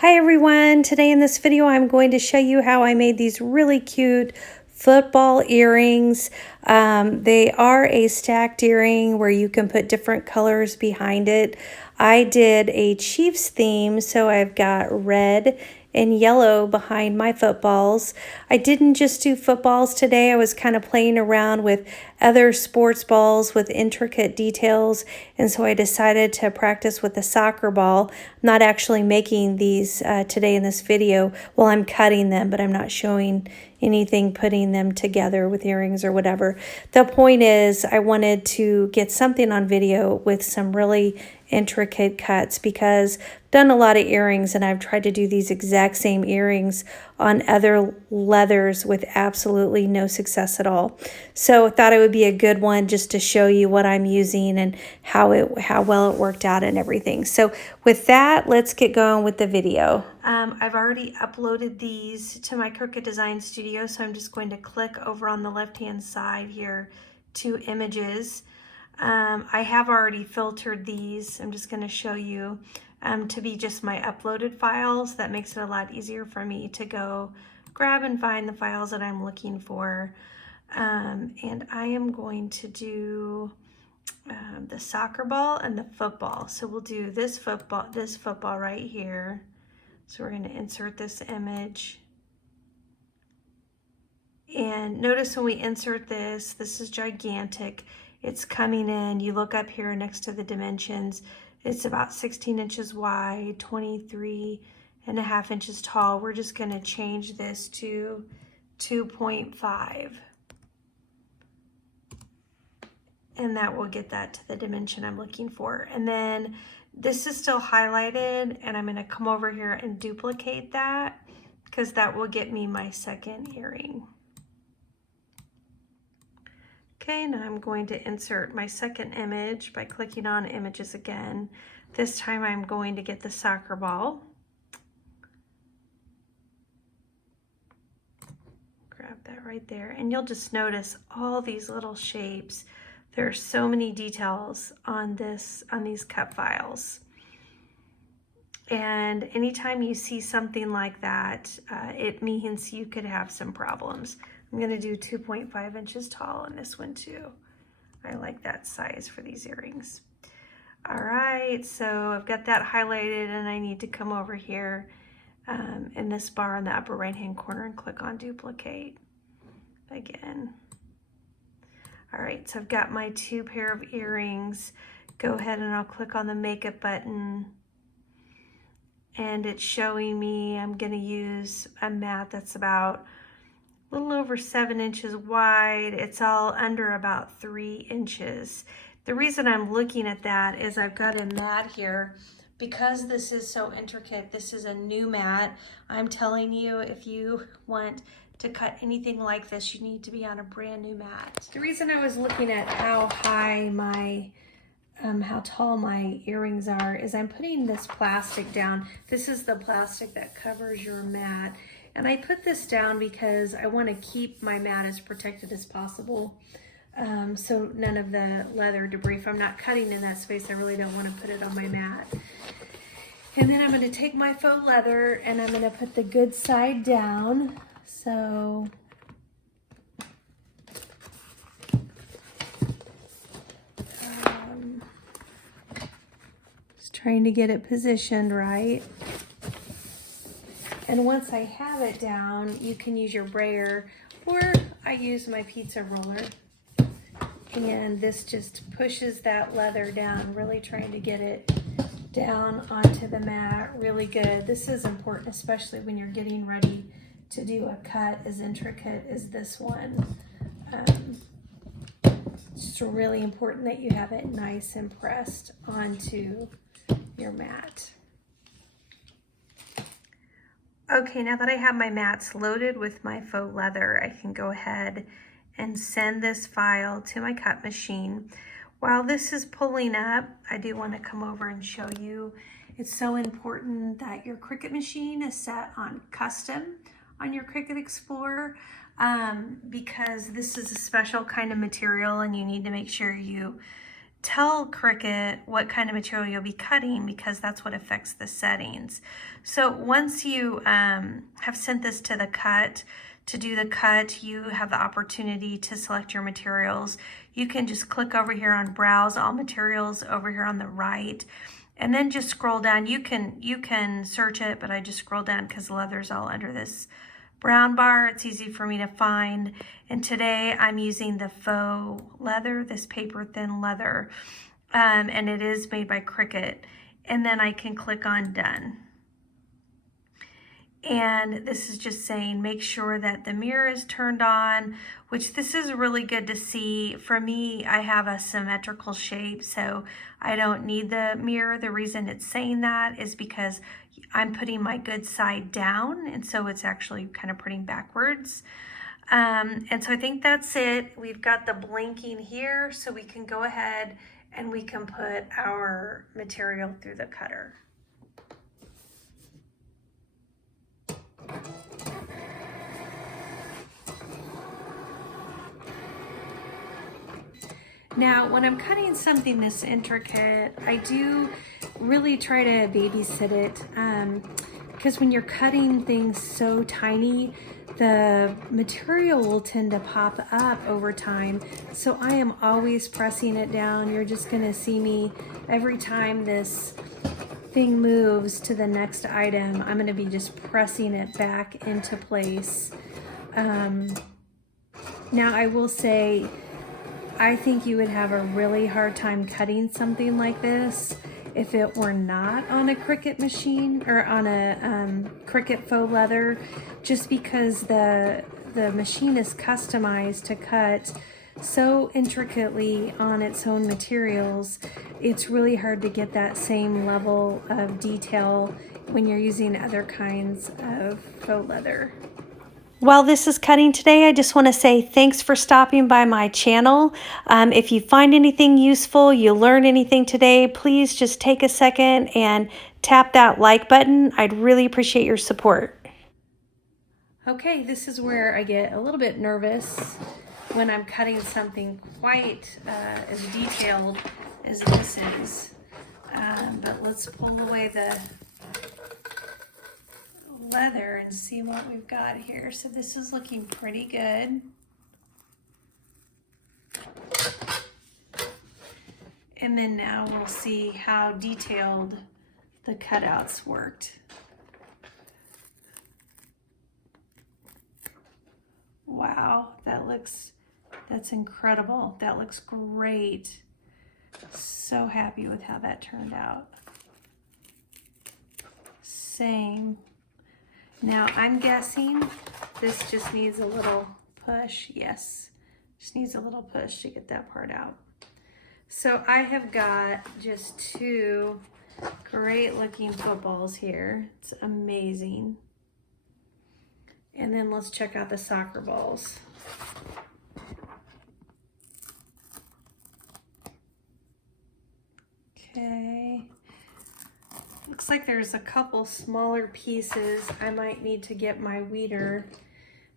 Hi everyone, today in this video I'm going to show you how I made these really cute football earrings. They are a stacked earring where you can put different colors behind it. I did a Chiefs theme, so I've got red and yellow behind my footballs. I didn't just do footballs today. I was kind of playing around with other sports balls with intricate details, and so I decided to practice with a soccer ball. I'm not actually making these today in this video. Well, I'm cutting them, but I'm not showing anything putting them together with earrings or whatever. The point is I wanted to get something on video with some really intricate cuts because I've done a lot of earrings and I've tried to do these exact same earrings on other leathers with absolutely no success at all. So I thought it would be a good one just to show you what I'm using and how well it worked out and everything. So with that, let's get going with the video. I've already uploaded these to my Cricut Design Studio, so I'm just going to click over on the left-hand side here to images. I have already filtered these. I'm just going to show you to be just my uploaded files. That makes it a lot easier for me to go grab and find the files that I'm looking for. And I am going to do the soccer ball and the football. So we'll do this football right here. So we're going to insert this image. And notice when we insert this, this is gigantic. It's coming in. You look up here next to the dimensions. It's about 16 inches wide, 23.5 inches tall. We're just going to change this to 2.5. And that will get that to the dimension I'm looking for. And then this is still highlighted, and I'm going to come over here and duplicate that because that will get me my second earring. Okay, now I'm going to insert my second image by clicking on images again. This time I'm going to get the soccer ball. Grab that right there, and you'll just notice all these little shapes. There are so many details on these cut files. And anytime you see something like that, it means you could have some problems. I'm going to do 2.5 inches tall on this one too. I like that size for these earrings. All right, so I've got that highlighted, and I need to come over here in this bar in the upper right hand corner and click on duplicate again. All right, so I've got my two pair of earrings. Go ahead and I'll click on the makeup button, and it's showing me I'm going to use a mat that's about a little over 7 inches wide. It's all under about 3 inches. The reason I'm looking at that is I've got a mat here. Because this is so intricate, this is a new mat. I'm telling you, if you want to cut anything like this, you need to be on a brand new mat. The reason I was looking at how high my how tall my earrings are is I'm putting this plastic down. This is the plastic that covers your mat. And I put this down because I want to keep my mat as protected as possible. So none of the leather debris, if I'm not cutting in that space, I really don't want to put it on my mat. And then I'm going to take my faux leather and I'm going to put the good side down. So just trying to get it positioned right. And once I have it down, you can use your brayer, or I use my pizza roller. And this just pushes that leather down, really trying to get it down onto the mat really good. This is important, especially when you're getting ready to do a cut as intricate as this one. It's just really important that you have it nice and pressed onto your mat. Okay, now that I have my mats loaded with my faux leather, I can go ahead and send this file to my cut machine. While this is pulling up, I do want to come over and show you. It's so important that your Cricut machine is set on custom on your Cricut Explore because this is a special kind of material and you need to make sure you tell Cricut what kind of material you'll be cutting, because that's what affects the settings. So once you have sent this to the cut, to do the cut, you have the opportunity to select your materials. You can just click over here on Browse All Materials over here on the right, and then just scroll down. You can search it, but I just scroll down because leather's all under this brown bar. It's easy for me to find. And today I'm using the faux leather, this paper thin leather, and it is made by Cricut. And then I can click on Done. And this is just saying, make sure that the mirror is turned on, which this is really good to see. For me, I have a symmetrical shape, so I don't need the mirror. The reason it's saying that is because I'm putting my good side down, and so it's actually kind of putting backwards. And so I think that's it. We've got the blinking here, so we can go ahead and we can put our material through the cutter. Now, when I'm cutting something this intricate, I do really try to babysit it, because when you're cutting things so tiny, the material will tend to pop up over time. So I am always pressing it down. You're just gonna see me every time this thing moves to the next item, I'm gonna be just pressing it back into place. Now I will say, I think you would have a really hard time cutting something like this if it were not on a Cricut machine or on a Cricut faux leather, just because the machine is customized to cut so intricately on its own materials. It's really hard to get that same level of detail when you're using other kinds of faux leather. While this is cutting today, I just want to say thanks for stopping by my channel. If you find anything useful, you learn anything today, please just take a second and tap that like button. I'd really appreciate your support. Okay, this is where I get a little bit nervous when I'm cutting something quite as detailed as this is. But let's pull away the leather and see what we've got here. So this is looking pretty good. And then now we'll see how detailed the cutouts worked. Wow, that's incredible. That looks great. So happy with how that turned out. Same. Now I'm guessing this just needs a little push. Yes, just needs a little push to get that part out. So I have got just two great looking footballs here. It's amazing. And then let's check out the soccer balls. Okay. Looks like there's a couple smaller pieces. I might need to get my weeder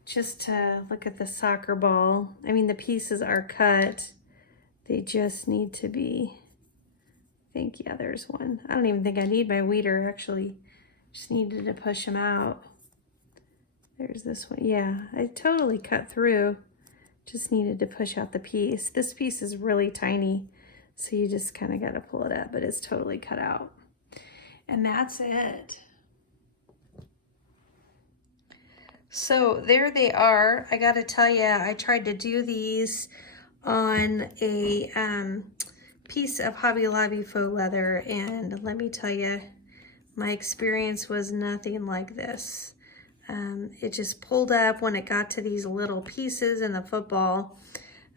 just to look at the soccer ball. I mean, the pieces are cut. They just need to be, I think, yeah, there's one. I don't even think I need my weeder, actually. Just needed to push them out. There's this one. Yeah, I totally cut through. Just needed to push out the piece. This piece is really tiny, so you just kind of got to pull it up, but it's totally cut out. And that's it. So there they are. I got to tell you, I tried to do these on a piece of Hobby Lobby faux leather, and let me tell you, my experience was nothing like this. It just pulled up when it got to these little pieces in the football.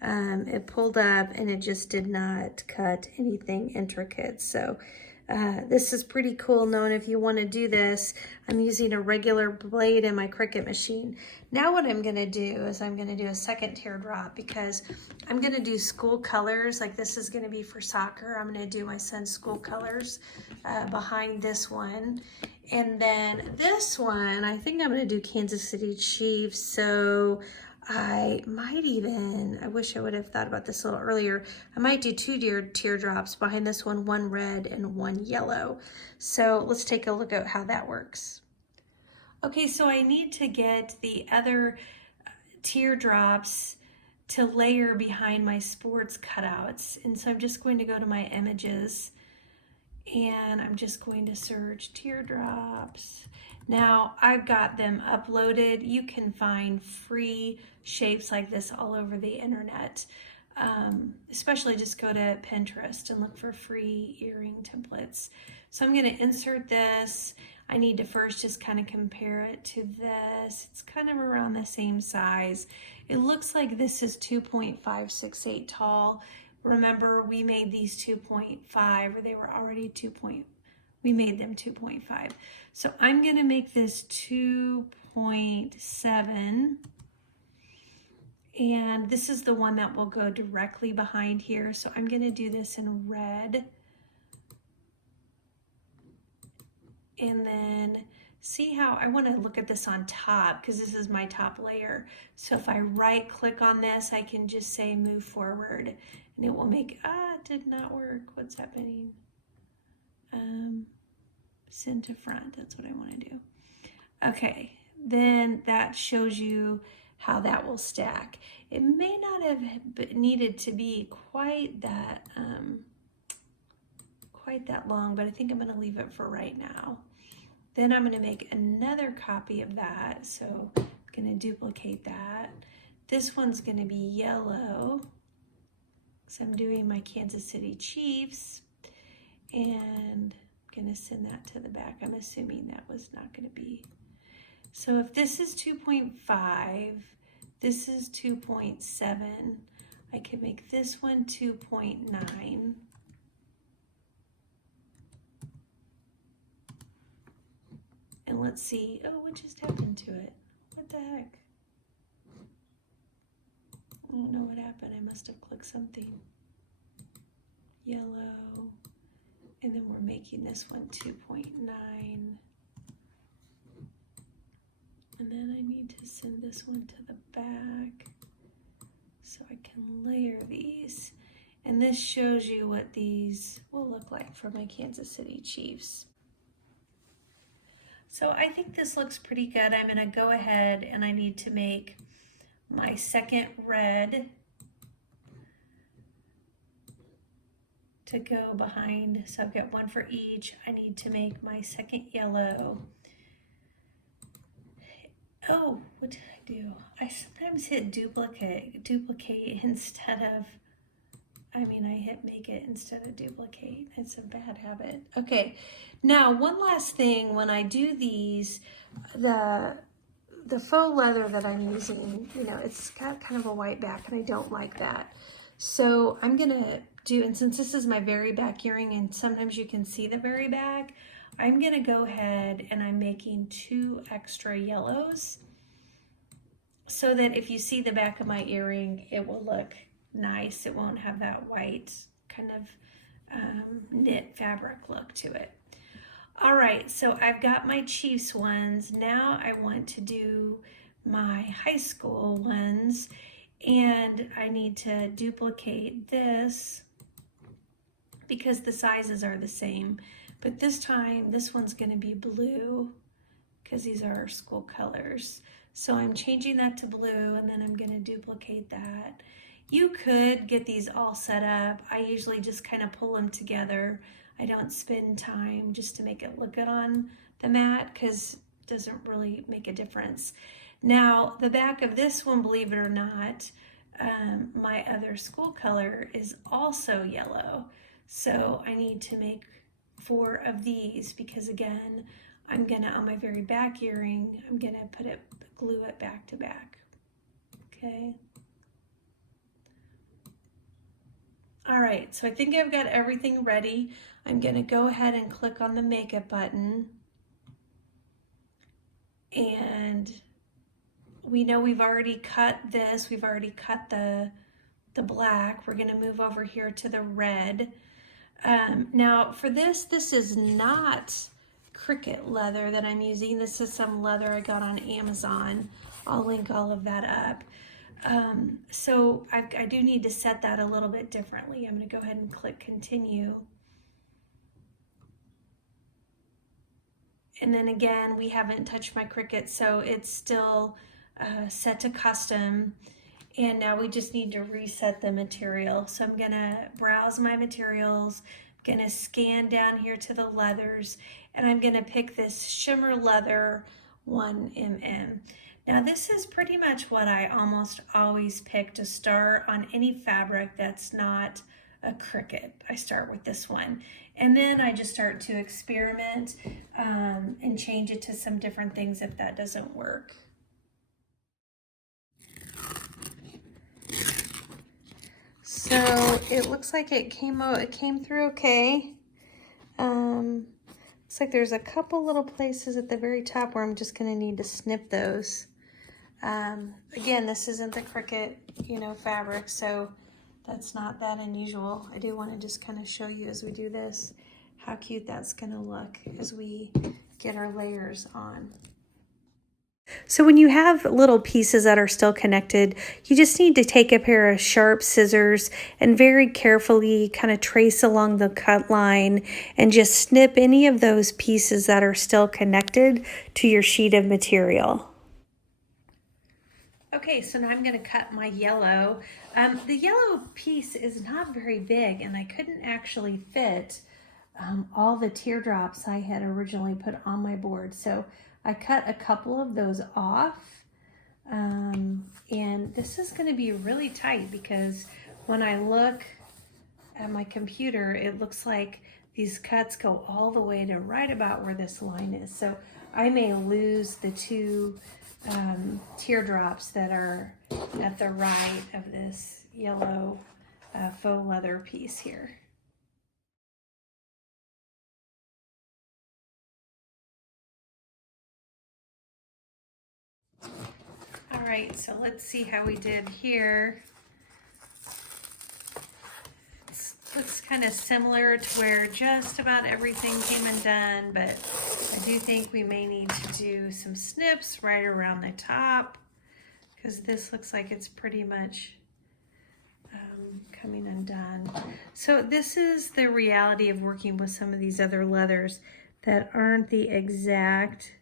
It pulled up and it just did not cut anything intricate. So this is pretty cool knowing if you want to do this. I'm using a regular blade in my Cricut machine. Now what I'm going to do is I'm going to do a second teardrop, because I'm going to do school colors. Like this is going to be for soccer. I'm going to do my son's school colors behind this one. And then this one, I think I'm going to do Kansas City Chiefs. So I might even, I wish I would have thought about this a little earlier, I might do two teardrops behind this one red and one yellow. So let's take a look at how that works. Okay, so I need to get the other teardrops to layer behind my sports cutouts. And so I'm just going to go to my images and I'm just going to search teardrops. Now I've got them uploaded. You can find free shapes like this all over the internet. Especially just go to Pinterest and look for free earring templates. So I'm going to insert this. I need to first just kind of compare it to this. It's kind of around the same size. It looks like this is 2.568 tall. Remember, we made these 2.5, or they were already we made them 2.5. So I'm going to make this 2.7. And this is the one that will go directly behind here. So I'm going to do this in red. And then see how I want to look at this on top because this is my top layer. So if I right click on this, I can just say move forward and it will make, it did not work. What's happening? Send to front. That's what I want to do. Okay. Then that shows you how that will stack. It may not have needed to be quite that long, but I think I'm going to leave it for right now. Then I'm going to make another copy of that. So I'm going to duplicate that. This one's going to be yellow because I'm doing my Kansas City Chiefs, and I'm going to send that to the back. I'm assuming that was not going to be. So if this is 2.5, this is 2.7, I can make this one 2.9. And let's see, oh, what just happened to it? What the heck? I don't know what happened. I must have clicked something. Yellow. And then we're making this one 2.9. And then I need to send this one to the back so I can layer these. And this shows you what these will look like for my Kansas City Chiefs. So I think this looks pretty good. I'm going to go ahead and I need to make my second red to go behind. So I've got one for each. I need to make my second yellow. Oh, what did I do? I sometimes hit duplicate instead of, I hit make it instead of duplicate. It's a bad habit. Okay, now one last thing, when I do these, the faux leather that I'm using, it's got kind of a white back and I don't like that. So I'm gonna do, and since this is my very back earring and sometimes you can see the very back, I'm gonna go ahead and I'm making 2 extra yellows so that if you see the back of my earring, it will look nice. It won't have that white kind of knit fabric look to it. All right, so I've got my Chiefs ones. Now I want to do my high school ones, and I need to duplicate this because the sizes are the same. But this time, this one's going to be blue because these are our school colors. So I'm changing that to blue, and then I'm going to duplicate that. You could get these all set up. I usually just kind of pull them together. I don't spend time just to make it look good on the mat because it doesn't really make a difference. Now, the back of this one, believe it or not, my other school color is also yellow. So I need to make 4 of these because, again, I'm gonna, on my very back earring, I'm gonna glue it back to back. Okay. All right, so I think I've got everything ready. I'm gonna go ahead and click on the makeup button. And we know we've already cut this. We've already cut the black. We're gonna move over here to the red. Now for this is not Cricut leather that I'm using. This is some leather I got on Amazon. I'll link all of that up. So I do need to set that a little bit differently. I'm going to go ahead and click continue. And then again, we haven't touched my Cricut, so it's still set to custom. And now we just need to reset the material. So I'm gonna browse my materials, gonna scan down here to the leathers, and I'm gonna pick this shimmer leather 1mm. Now this is pretty much what I almost always pick to start on any fabric that's not a Cricut. I start with this one. And then I just start to experiment and change it to some different things if that doesn't work. So it looks like it came through okay. Looks like there's a couple little places at the very top where I'm just gonna need to snip those. Again, this isn't the Cricut, fabric, so that's not that unusual. I do want to just kind of show you as we do this how cute that's going to look as we get our layers on. So when you have little pieces that are still connected, you just need to take a pair of sharp scissors and very carefully kind of trace along the cut line and just snip any of those pieces that are still connected to your sheet of material. Okay, so now I'm going to cut my yellow. The yellow piece is not very big, and I couldn't actually fit all the teardrops I had originally put on my board. So I cut a couple of those off, and this is going to be really tight because when I look at my computer, it looks like these cuts go all the way to right about where this line is. So I may lose the two teardrops that are at the right of this yellow faux leather piece here. All right, so let's see how we did here. Looks kind of similar to where just about everything came undone, but I do think we may need to do some snips right around the top because this looks like it's pretty much coming undone. So this is the reality of working with some of these other leathers that aren't the exact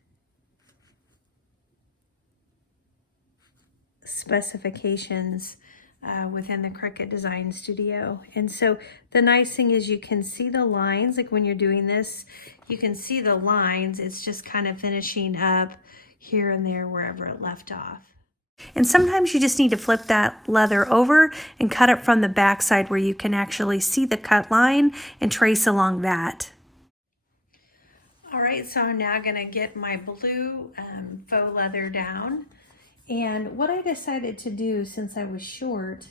specifications within the Cricut Design Studio. And so the nice thing is you can see the lines, like when you're doing this, you can see the lines. It's just kind of finishing up here and there wherever it left off. And sometimes you just need to flip that leather over and cut it from the back side where you can actually see the cut line and trace along that. All right, so I'm now gonna get my blue faux leather down. And what I decided to do, since I was short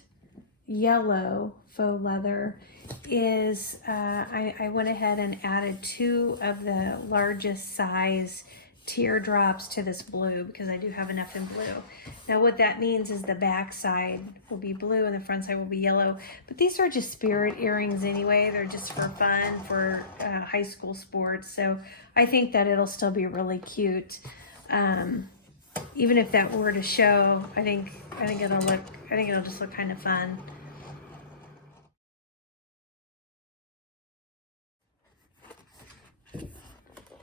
yellow faux leather, is I went ahead and added 2 of the largest size teardrops to this blue because I do have enough in blue. Now what that means is the back side will be blue and the front side will be yellow. But these are just spirit earrings anyway. They're just for fun, for high school sports. So I think that it'll still be really cute. Even if that were to show, I think it'll just look kind of fun.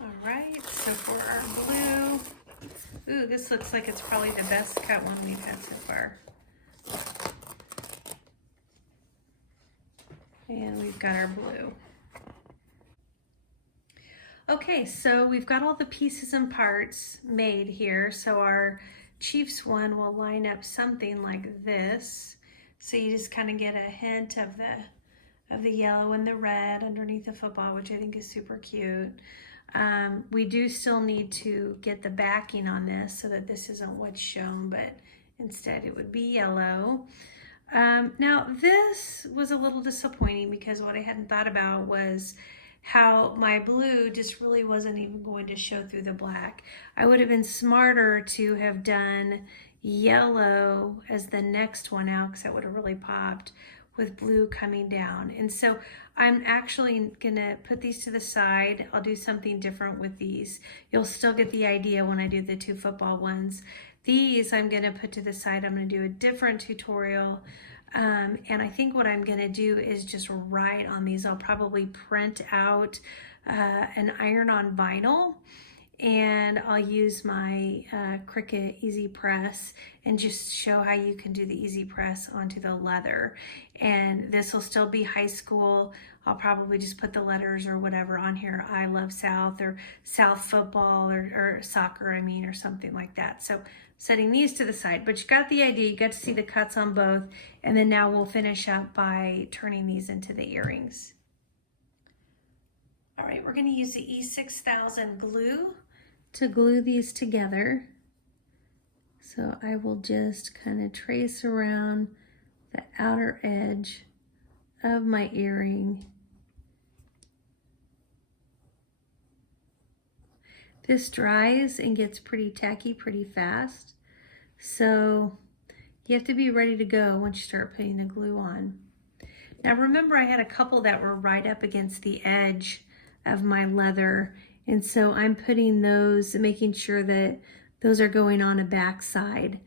All right, so for our blue, ooh, this looks like it's probably the best cut one we've had so far. And we've got our blue. Okay, so we've got all the pieces and parts made here. So our Chiefs one will line up something like this. So you just kind of get a hint of the yellow and the red underneath the football, which I think is super cute. We do still need to get the backing on this so that this isn't what's shown, but instead it would be yellow. Now this was a little disappointing because what I hadn't thought about was how my blue just really wasn't even going to show through the black. I would have been smarter to have done yellow as the next one out because that would have really popped with blue coming down. And so I'm actually gonna put these to the side. I'll do something different with these. You'll still get the idea when I do the 2 football ones. These I'm going to put to the side. I'm going to do a different tutorial. And I think what I'm going to do is just write on these. I'll probably print out an iron-on vinyl, and I'll use my Cricut Easy Press and just show how you can do the Easy Press onto the leather. And this will still be high school. I'll probably just put the letters or whatever on here. I love South, or South football, or soccer, I mean, or something like that. So setting these to the side, but you got the idea. You got to see the cuts on both. And then now we'll finish up by turning these into the earrings. All right, we're going to use the E6000 glue to glue these together. So I will just kind of trace around the outer edge of my earring. This dries and gets pretty tacky pretty fast, so you have to be ready to go once you start putting the glue on. Now remember, I had a couple that were right up against the edge of my leather, and so I'm putting those, making sure that those are going on a back side.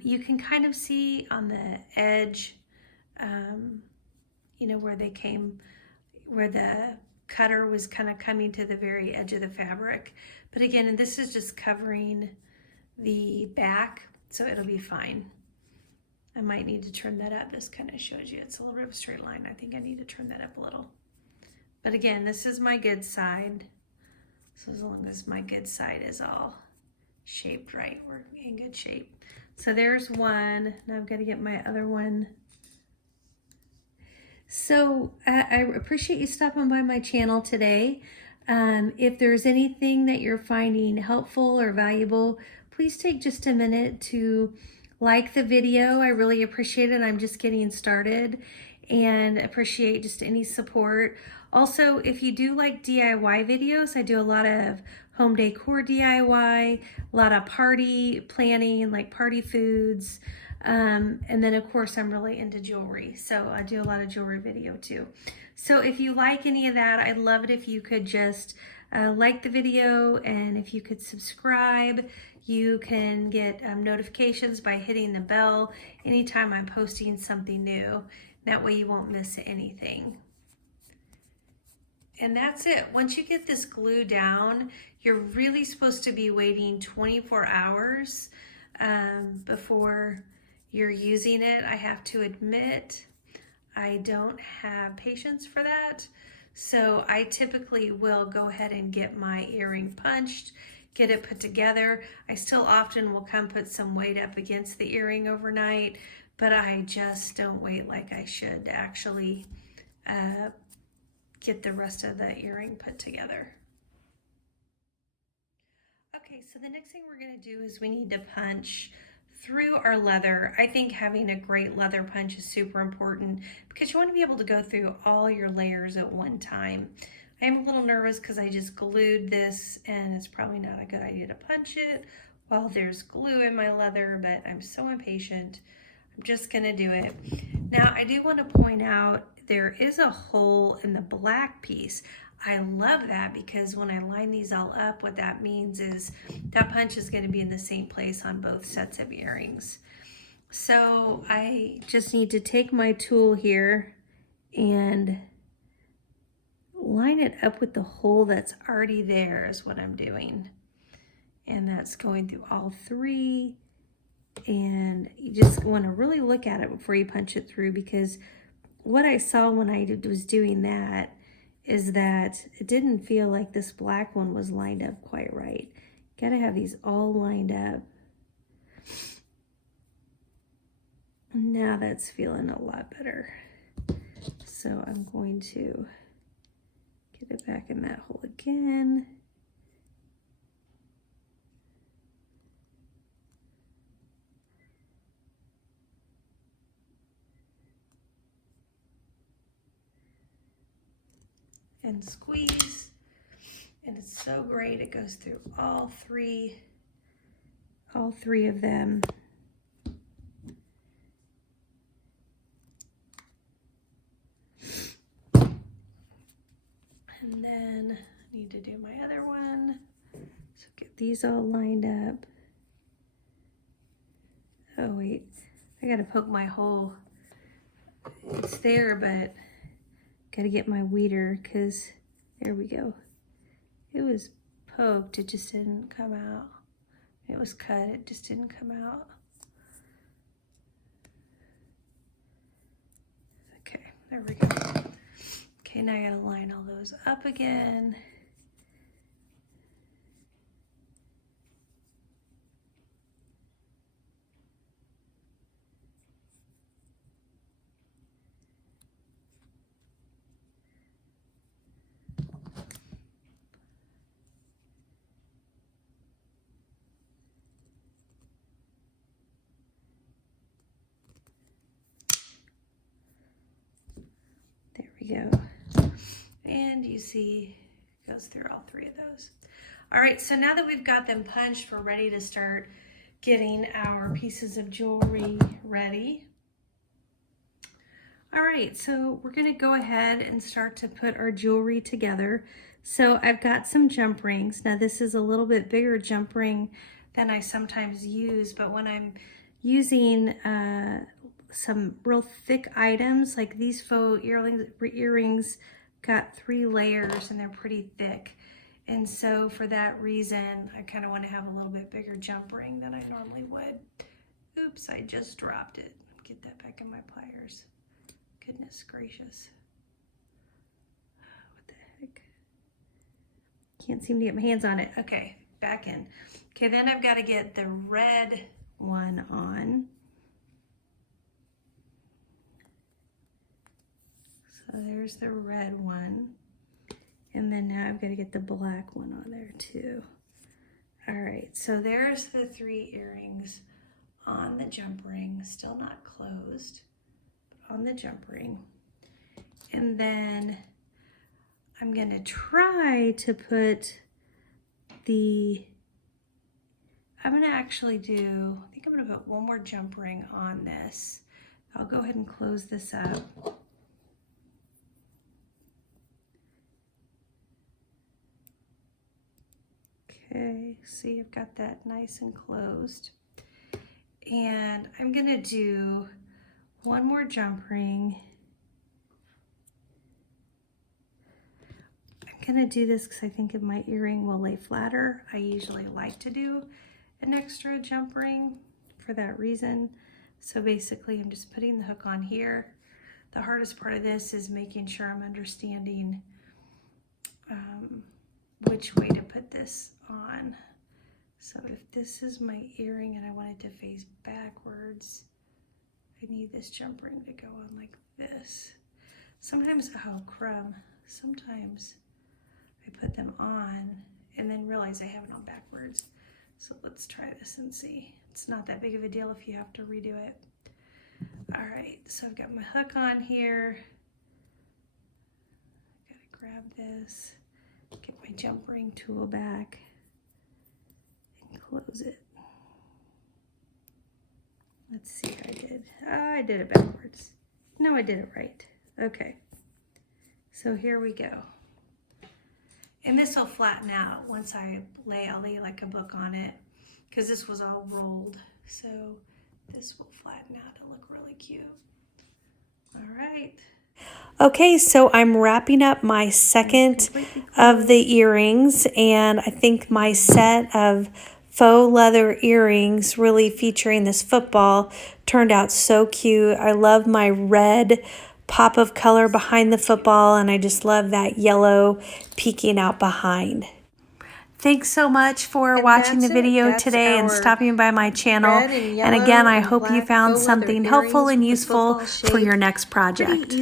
You can kind of see on the edge, you know, where they came, where the cutter was kind of coming to the very edge of the fabric. But again, and this is just covering the back, so it'll be fine. I might need to trim that up. This kind of shows you it's a little bit of a straight line. I think I need to trim that up a little. But again, this is my good side. So as long as my good side is all shaped right, we're in good shape. So there's one. Now I've got to get my other one. So I appreciate you stopping by my channel today. If there's anything that you're finding helpful or valuable, please take just a minute to like the video. I really appreciate it. I'm just getting started, and appreciate just any support. Also, if you do like DIY videos, I do a lot of home decor DIY, a lot of party planning, like party foods. And then of course I'm really into jewelry, so I do a lot of jewelry video too. So if you like any of that, I'd love it if you could just like the video, and if you could subscribe. You can get notifications by hitting the bell anytime I'm posting something new. That way you won't miss anything. And that's it. Once you get this glue down, you're really supposed to be waiting 24 hours before you're using it. I have to admit, I don't have patience for that. So I typically will go ahead and get my earring punched, get it put together. I still often will come put some weight up against the earring overnight, but I just don't wait like I should to actually get the rest of the earring put together. Okay, so the next thing we're gonna do is we need to punch through our leather. I think having a great leather punch is super important because you want to be able to go through all your layers at one time. I'm a little nervous because I just glued this, and it's probably not a good idea to punch it while there's glue in my leather, but I'm so impatient. I'm just gonna do it. Now, I do want to point out there is a hole in the black piece. I love that because when I line these all up, what that means is that punch is going to be in the same place on both sets of earrings. So I just need to take my tool here and line it up with the hole that's already there is what I'm doing. And that's going through all three. And you just want to really look at it before you punch it through, because what I saw when I was doing that is that it didn't feel like this black one was lined up quite right. Gotta have these all lined up. Now that's feeling a lot better. So I'm going to get it back in that hole again. And squeeze, and it's so great. It goes through all three of them. And then I need to do my other one. So get these all lined up. Oh wait, I gotta poke my hole. It's there, but gotta get my weeder, because there we go. It was poked, it just didn't come out. It was cut, it just didn't come out. Okay, there we go. Okay, now I gotta line all those up again. There we go. And you see, it goes through all three of those. All right, so now that we've got them punched, we're ready to start getting our pieces of jewelry ready. All right, so we're gonna go ahead and start to put our jewelry together. So I've got some jump rings. Now this is a little bit bigger jump ring than I sometimes use, but when I'm using some real thick items, like these faux earrings got 3 layers and they're pretty thick. And so for that reason, I kind of want to have a little bit bigger jump ring than I normally would. Oops, I just dropped it. Get that back in my pliers. Goodness gracious. What the heck? Can't seem to get my hands on it. Okay, back in. Okay, then I've got to get the red one on. So there's the red one. And then now I've got to get the black one on there too. All right, so there's the 3 earrings on the jump ring, still not closed, but on the jump ring. And then I'm gonna try to put I'm gonna actually do, I think I'm gonna put 1 more jump ring on this. I'll go ahead and close this up. Okay, see, I've got that nice and closed. And I'm gonna do 1 more jump ring. I'm gonna do this because I think my earring will lay flatter. I usually like to do an extra jump ring for that reason. So basically I'm just putting the hook on here. The hardest part of this is making sure I'm understanding which way to put this on. So if this is my earring and I want it to face backwards, I need this jump ring to go on like this. Sometimes, oh crumb, sometimes I put them on and then realize I have it on backwards. So let's try this and see. It's not that big of a deal if you have to redo it. All right, so I've got my hook on here. I gotta grab this, get my jump ring tool back and close it. Let's see what I did. Oh, I did it backwards. No, I did it right. Okay, so here we go. And this will flatten out once I'll lay like a book on it, because this was all rolled. So this will flatten out to look really cute. All right. Okay, so I'm wrapping up my second of the earrings, and I think my set of faux leather earrings, really featuring this football, turned out so cute. I love my red pop of color behind the football, and I just love that yellow peeking out behind. Thanks so much for watching the video today and stopping by my channel. And again, I hope you found something helpful and useful for your next project.